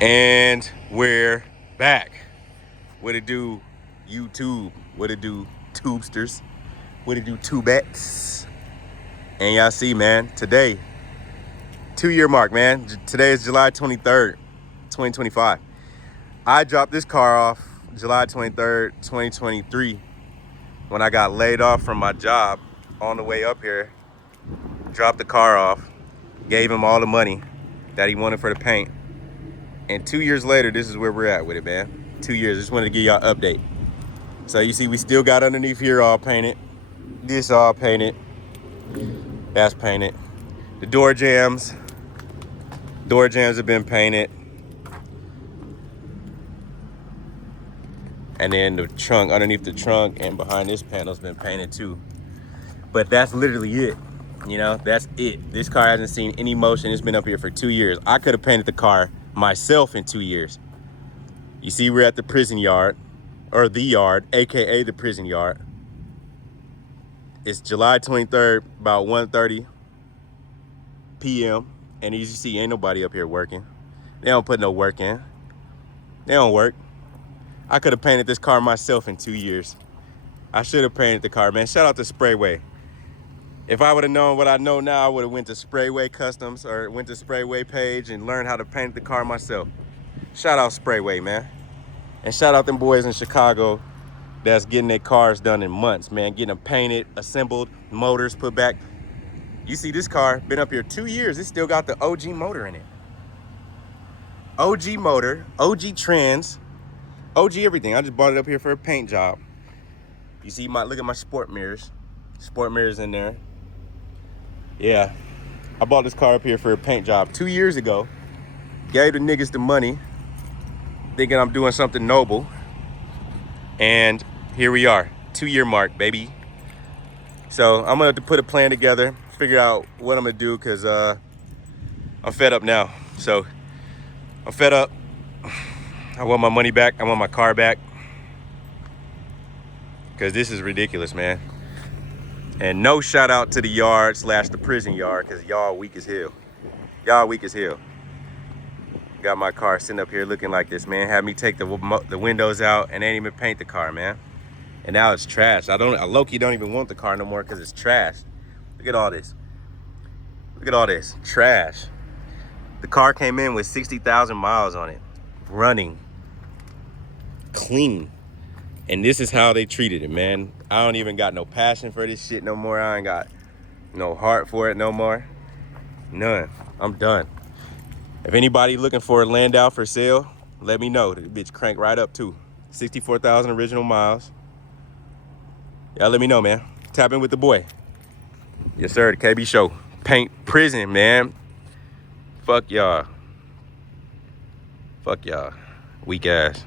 And we're back. What it do, YouTube? What it do, tubesters? What it do, tubettes? And y'all see, man, today, 2-year mark, man. Today is July 23rd, 2025. I dropped this car off July 23rd, 2023, when I got laid off from my job. On the way up here, dropped the car off, gave him all the money that he wanted for the paint. And 2 years later, this is where we're at with it, man. 2 years. Just wanted to give y'all an update. So you see, we still got underneath here all painted. This all painted. That's painted. The door jams have been painted. And then the trunk, underneath the trunk and behind this panel's been painted too. But that's literally it. You know, that's it. This car hasn't seen any motion. It's been up here for 2 years. I could have painted the car myself in 2 years. You see, we're at the prison yard, or the yard, AKA the prison yard. It's July 23rd, about 1:30 p.m. And as you see, ain't nobody up here working. They don't put no work in. They don't work. I could have painted this car myself in 2 years. I should have painted the car, man. Shout out to Sprayway. If I would have known what I know now, I would have went to Sprayway Customs or went to Sprayway page and learned how to paint the car myself. Shout out Sprayway, man. And shout out them boys in Chicago that's getting their cars done in months, man. Getting them painted, assembled, motors put back. You see this car, been up here 2 years. It still got the OG motor in it. OG motor, OG trans, OG everything. I just bought it up here for a paint job. You see, look at my sport mirrors. Sport mirrors in there. Yeah, I bought this car up here for a paint job 2 years ago. Gave the niggas the money, thinking I'm doing something noble. And here we are, 2-year mark, baby. So I'm gonna have to put a plan together, figure out what I'm gonna do, cause I'm fed up now. So I'm fed up. I want my money back. I want my car back. Cause this is ridiculous, man. And no shout out to the yard / the prison yard, cause y'all weak as hell. Y'all weak as hell. Got my car sitting up here looking like this, man. Had me take the windows out and ain't even paint the car, man. And now it's trash. I low-key don't even want the car no more because it's trash. Look at all this. Look at all this trash. The car came in with 60,000 miles on it, running, clean. And this is how they treated it, man. I don't even got no passion for this shit no more. I ain't got no heart for it no more. None. I'm done. If anybody looking for a Landau for sale, let me know. The bitch crank right up too. 64,000 original miles. Y'all let me know, man. Tap in with the boy. Yes, sir. The KB Show. Paint prison, man. Fuck y'all. Fuck y'all. Weak ass.